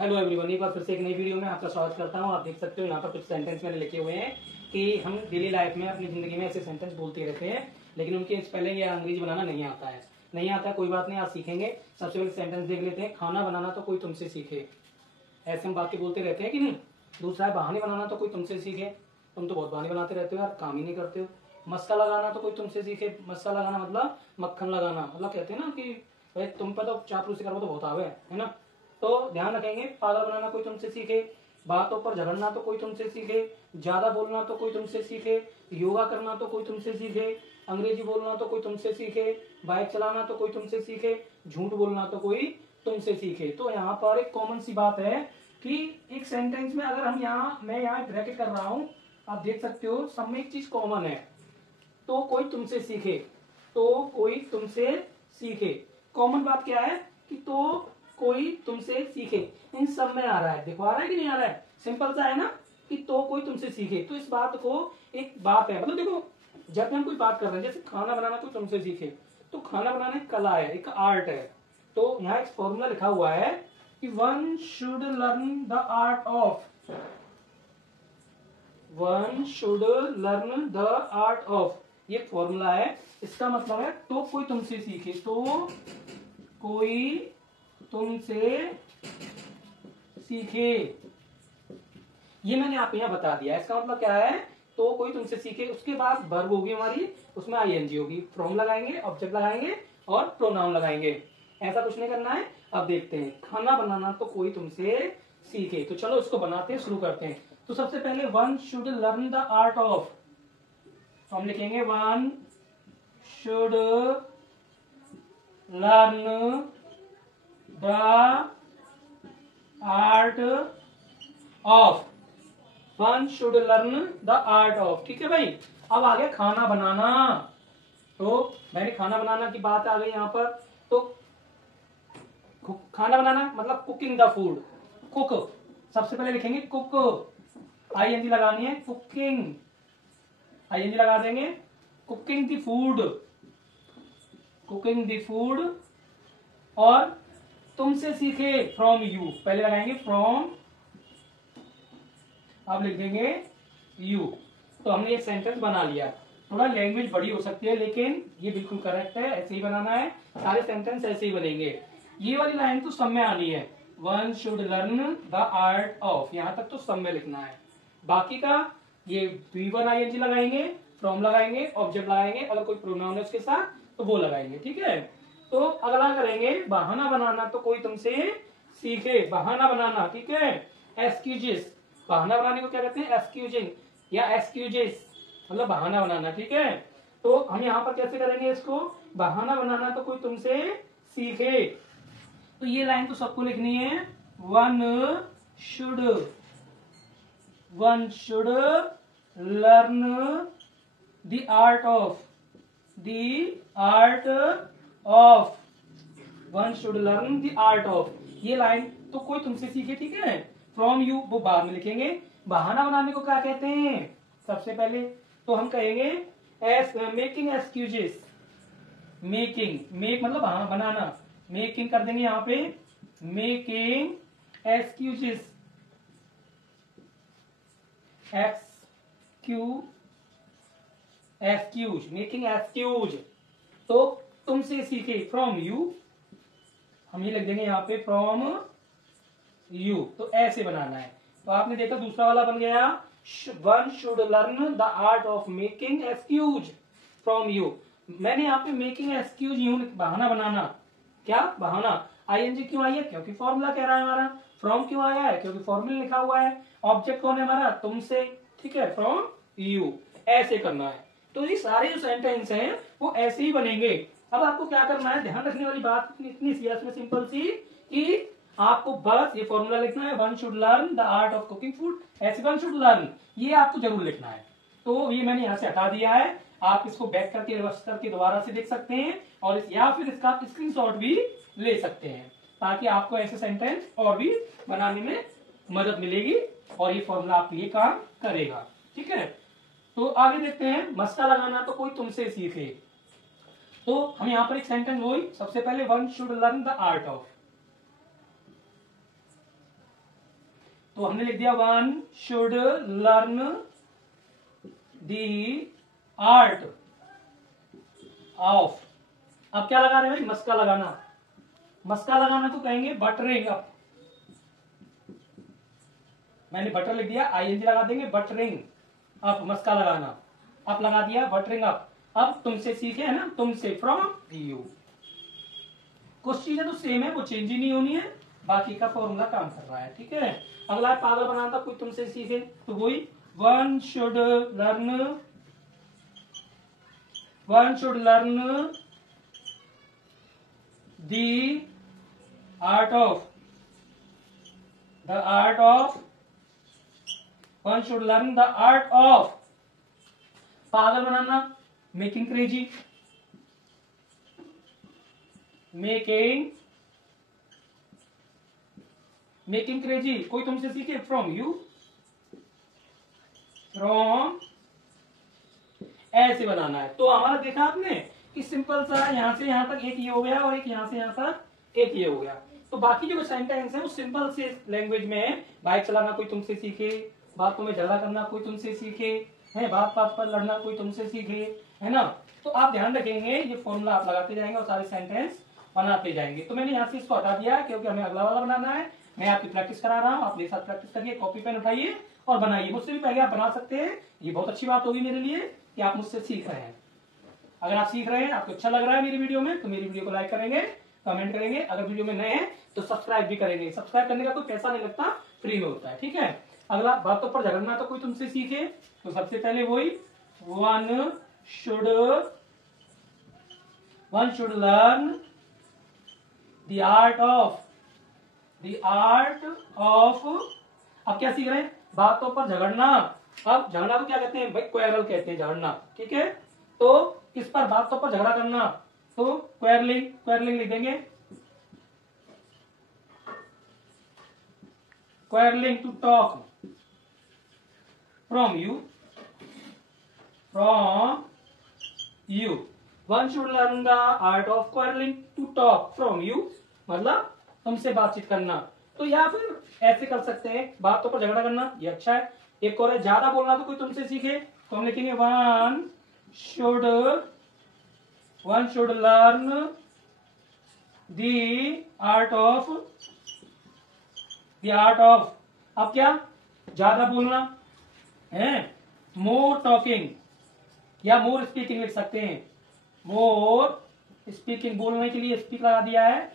Hello everyone, एक बार फिर से एक नई वीडियो में आपका स्वागत करता हूं। आप देख सकते हो यहाँ पर कुछ सेंटेंस मैंने लिखे हुए हैं कि हम डेली लाइफ में अपनी जिंदगी में ऐसे सेंटेंस बोलते रहते हैं, लेकिन उनके पहले ये अंग्रेजी बनाना नहीं आता है। नहीं आता है कोई बात नहीं, आज सीखेंगे। सबसे पहले सेंटेंस देख लेते हैं। खाना बनाना तो कोई तुमसे सीखे। ऐसे हम वाक्य बोलते रहते हैं कि नहीं। दूसरा है बहाने बनाना तो कोई तुमसे सीखे। तुम तो बहुत बहाने बनाते रहते हो यार, काम ही नहीं करते हो। मस्का लगाना तो कोई तुमसे सीखे। मस्का लगाना मतलब मक्खन लगाना, मतलब कहते हैं ना कि भाई तुम पर तो चापलूसी करो तो बहुत आवे है ना। तो ध्यान रखेंगे। पागल बनाना कोई तुमसे सीखे। बातों पर झगड़ना तो कोई तुमसे सीखे। ज्यादा बोलना तो कोई तुमसे सीखे। योगा करना तो कोई तुमसे सीखे। अंग्रेजी बोलना तो कोई तुमसे सीखे। बाइक चलाना तो कोई तुमसे सीखे। झूठ बोलना तो कोई तुमसे सीखे। तो यहाँ पर एक कॉमन सी बात है कि एक सेंटेंस में अगर हम मैं यहाँ ब्रैकेट कर रहा हूं, आप देख सकते हो सब में एक चीज कॉमन है। तो कोई तुमसे सीखे, तो कोई तुमसे सीखे। कॉमन बात क्या है कि तो कोई तुमसे सीखे। इन सब में आ रहा है, देखो आ रहा है कि नहीं आ रहा है। सिंपल सा है ना कि तो कोई तुमसे सीखे। तो इस बात को एक बात है, मतलब देखो जब भी हम कोई बात कर रहे हैं, जैसे खाना बनाना कोई तुमसे सीखे, तो खाना बनाना एक कला है, एक आर्ट है। तो यहाँ एक फॉर्मूला लिखा हुआ है कि one should learn the art of, one should learn the art of, ये फॉर्मूला है। इसका मतलब है तो कोई तुमसे सीखे, तो कोई तुमसे सीखे। ये मैंने आप यहाँ बता दिया। इसका मतलब क्या है, तो कोई तुमसे सीखे। उसके बाद वर्ब होगी हमारी, उसमें आईएनजी होगी। फ्रॉम लगाएंगे, ऑब्जेक्ट लगाएंगे और प्रोनाउन लगाएंगे। ऐसा कुछ नहीं करना है। अब देखते हैं, खाना बनाना तो कोई तुमसे सीखे। तो चलो इसको बनाते हैं, शुरू करते हैं। तो सबसे पहले one should learn the art of, तो हम लिखेंगे one should learn the art of, one should learn the art of. ठीक है भाई। अब आ गया खाना बनाना। तो मैंने खाना बनाना की बात आ गई यहाँ पर। तो खाना बनाना मतलब कुकिंग द फूड, कुक। सबसे पहले लिखेंगे कुक, आईएनजी लगानी है। कुकिंग, आईएनजी लगा देंगे। Cooking the food, cooking the food. और तुमसे सीखे, फ्रॉम यू, पहले लगाएंगे फ्रॉम, अब लिख देंगे यू। तो हमने एक सेंटेंस बना लिया। थोड़ा लैंग्वेज बड़ी हो सकती है, लेकिन ये बिल्कुल करेक्ट है। ऐसे ही बनाना है, सारे सेंटेंस ऐसे ही बनेंगे। ये वाली लाइन तो सब में आनी है, one should learn the art of, यहां तक तो सब में लिखना है। बाकी का ये V1 ING लगाएंगे, फ्रॉम लगाएंगे, ऑब्जेक्ट लगाएंगे, अगर कोई प्रोनाउन है उसके साथ तो वो लगाएंगे। ठीक है। तो अगला करेंगे बहाना बनाना तो कोई तुमसे सीखे। बहाना बनाना, ठीक है। एक्सक्यूजेस, बहाना बनाने को क्या कहते हैं, एक्सक्यूजिंग या एक्सक्यूजेस, मतलब बहाना बनाना। ठीक है। तो हम यहाँ पर कैसे करेंगे इसको, बहाना बनाना तो कोई तुमसे सीखे। तो ये लाइन तो सबको लिखनी है। One should, one should learn the art of, the art of, one should learn the art of. ये लाइन तो कोई तुमसे सीखे। ठीक है। फ्रॉम यू वो बाद में लिखेंगे। बहाना बनाने को क्या कहते हैं, सबसे पहले तो हम कहेंगे मेकिंग एक्सक्यूजेस। मेकिंग, मेक मतलब बहाना बनाना, मेकिंग कर देंगे यहाँ पे, making excuses, excuse, making excuse. तो तुमसे सीखे, फ्रॉम यू, हम ये लिख देंगे यहाँ पे फ्रॉम यू। तो ऐसे बनाना है। तो आपने देखा दूसरा वाला बन गया, one should learn the art of making excuse from you. मैंने यहाँ पे मेकिंग एक्सक्यूज यूं, बहाना बनाना, क्या बहाना, आईएनजी क्यों आई है, क्योंकि फॉर्मूला कह रहा है हमारा। फ्रॉम क्यों आया है, क्योंकि फॉर्मूला लिखा हुआ है। ऑब्जेक्ट कौन है हमारा, तुमसे। ठीक है, फ्रॉम यू। ऐसे करना है। तो ये सारे जो सेंटेंस हैं वो ऐसे ही बनेंगे। अब आपको क्या करना है, ध्यान रखने वाली बात इतनी सी इसमें सिंपल सी कि आपको बस ये फॉर्मूला लिखना है, one should learn the art of cooking food, ऐसे वन शुड लर्न, ये आपको जरूर लिखना है। तो ये मैंने यहाँ से हटा दिया है। आप इसको बैक करके रिवर्स करके दोबारा से देख सकते हैं, और या फिर इसका स्क्रीनशॉट भी ले सकते हैं, ताकि आपको ऐसे सेंटेंस और भी बनाने में मदद मिलेगी और ये फॉर्मूला आपके लिए काम करेगा। ठीक है। तो आगे देखते हैं, मस्का लगाना तो कोई तुमसे सीखे। तो हम यहाँ पर एक सेंटेंस वही, सबसे पहले one should learn the art of, तो हमने लिख दिया one should learn the art of. अब क्या लगा रहे हैं भाई, मस्का लगाना। मस्का लगाना को कहेंगे बटरिंग अप। मैंने बटर लिख दिया, आईएनजी लगा देंगे, बटरिंग अप, मस्का लगाना। अब लगा दिया बटरिंग अप। अब तुमसे सीखे है ना, तुमसे, फ्रॉम यू। कुछ चीजें तो सेम है, वो चेंज ही नहीं होनी है, बाकी का फॉर्मूला काम कर रहा है। ठीक है, अगला है पागल बनाना था, कोई तुमसे सीखे, तो वही one should learn the art of one should learn the art of. पागल बनाना मेकिंग क्रेजी, मेकिंग क्रेजी। कोई तुमसे सीखे, फ्रॉम यू, फ्रॉम, ऐसे बनाना है। तो हमारा देखा आपने कि सिंपल सा यहां से यहां तक एक ये हो गया और एक यहां से यहां तक एक ये हो गया। तो बाकी जो सेंटेंस है वो सिंपल से लैंग्वेज में है। बाइक चलाना कोई तुमसे सीखे, बातों में झगड़ा करना कोई तुमसे सीखे, है बात बात पर लड़ना कोई तुमसे सीखे, है ना। तो आप ध्यान रखेंगे, ये फॉर्मूला आप लगाते जाएंगे और सारे सेंटेंस बनाते जाएंगे। तो मैंने यहाँ से इसको हटा दिया क्योंकि हमें अगला वाला बनाना है। मैं आपकी प्रैक्टिस करा रहा हूँ, आप मेरे साथ प्रैक्टिस करिए, कॉपी पेन उठाइए और बनाइए। मुझसे भी पहले आप बना सकते हैं, ये बहुत अच्छी बात होगी मेरे लिए कि आप मुझसे सीख रहे हैं। अगर आप सीख रहे हैं, आपको अच्छा लग रहा है मेरी वीडियो में, तो मेरी वीडियो को लाइक करेंगे, कमेंट करेंगे। अगर वीडियो में नए हैं तो सब्सक्राइब भी करेंगे। सब्सक्राइब करने का कोई पैसा नहीं लगता, फ्री में होता है। ठीक है, अगला बातों पर झगड़ना तो कोई तुमसे सीखे, तो सबसे पहले वही one should learn the art of. अब क्या सीख रहे हैं, बातों पर झगड़ना। अब झगड़ा को क्या कहते हैं भाई, क्वेरल कहते हैं, झगड़ना। ठीक है, तो किस पर, बातों पर झगड़ा करना, तो क्वेरलिंग लिख देंगे। Quarrelling, to talk from you. One should learn the art of quarrelling to talk from you, मतलब तुमसे बातचीत करना। तो या फिर ऐसे कर सकते हैं, बातों पर झगड़ा करना, ये अच्छा है। एक और है, ज्यादा बोलना तो कोई तुमसे सीखे, तो हम लिखेंगे one should learn the art of. अब क्या, ज्यादा बोलना है, मोर टॉकिंग या मोर स्पीकिंग लिख सकते हैं। मोर स्पीकिंग, बोलने के लिए स्पीक लगा दिया है,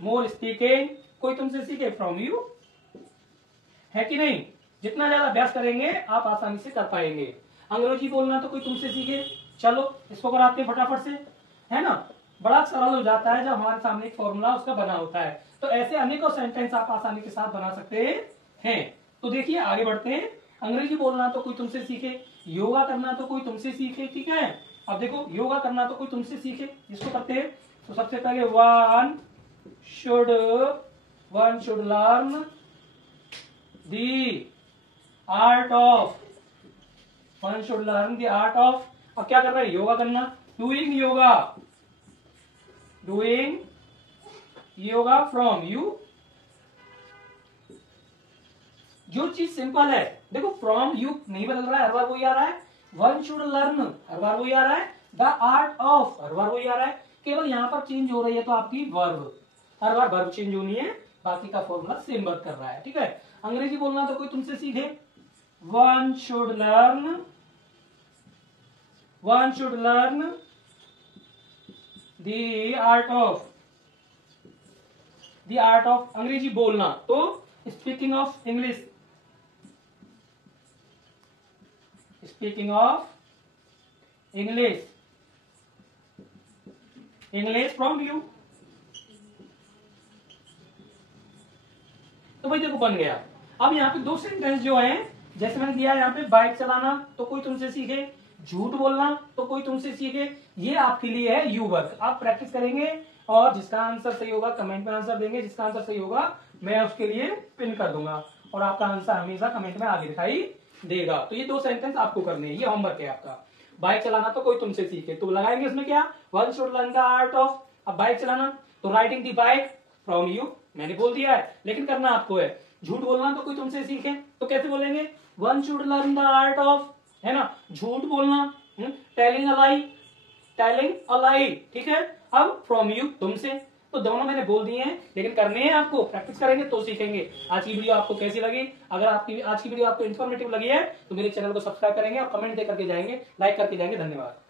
मोर स्पीकिंग। कोई तुमसे सीखे, फ्रॉम यू, है कि नहीं। जितना ज्यादा अभ्यास करेंगे आप आसानी से कर पाएंगे। अंग्रेजी बोलना तो कोई तुमसे सीखे, चलो इसको कराते हैं फटाफट से, है ना। बड़ा सरल हो जाता है जब हमारे सामने एक फॉर्मूला उसका बना होता है। तो ऐसे अनेकों सेंटेंस आप आसानी के साथ बना सकते हैं। तो देखिए आगे बढ़ते हैं। अंग्रेजी बोलना तो कोई तुमसे सीखे, योगा करना तो कोई तुमसे सीखे। ठीक है, अब देखो योगा करना तो कोई तुमसे सीखे, इसको करते हैं। तो सबसे पहले one should learn the art of. One should learn the art of. अब क्या कर रहे हैं, योगा करना, डूइंग योगा फ्रॉम यू। जो चीज सिंपल है, देखो फ्रॉम यू नहीं बदल रहा है, हर बार वही आ रहा है। वन शुड लर्न, हर बार वही आ रहा है। द आर्ट ऑफ, हर बार वही आ रहा है। केवल यहां पर चेंज हो रही है तो आपकी वर्ब, हर बार वर्ब चेंज होनी है, बाकी का फॉर्मूला सेम वर्क कर रहा है। ठीक है, अंग्रेजी बोलना तो कोई तुमसे सीखे, one should learn the art of अंग्रेजी बोलना, तो speaking of English from you. तो भाई देखो बन गया। अब यहाँ पे दो सेंटेंस जो है, जैसे मैंने दिया यहाँ पे, बाइक चलाना तो कोई तुमसे सीखे, झूठ बोलना तो कोई तुमसे सीखे। ये आपके लिए है यू वर्क। आप प्रैक्टिस करेंगे और जिसका आंसर सही होगा कमेंट में आंसर देंगे, जिसका आंसर सही होगा मैं उसके लिए पिन कर दूंगा और आपका आंसर हमेशा कमेंट में आगे दिखाई देगा। तो ये दो सेंटेंस आपको करने हैं, ये होमवर्क है आपका। बाइक चलाना तो कोई तुमसे सीखे, तो लगाएंगे इसमें क्या, one should learn the art of. अब बाइक चलाना तो riding the bike, from you, मैंने बोल दिया है, लेकिन करना आपको है। झूठ बोलना तो कोई तुमसे सीखे तो कैसे बोलेंगे, one should learn the art of, है ना, झूठ बोलना, टेलिंग अ लाई, टेलिंग अ लाई, ठीक है। अब फ्रॉम यू, तुमसे, तो दोनों मैंने बोल दिए हैं, लेकिन करने हैं आपको, प्रैक्टिस करेंगे तो सीखेंगे। आज की वीडियो आपको कैसी लगी? अगर आपकी आज की वीडियो आपको इन्फॉर्मेटिव लगी है तो मेरे चैनल को सब्सक्राइब करेंगे और कमेंट दे करके जाएंगे, लाइक करके जाएंगे। धन्यवाद।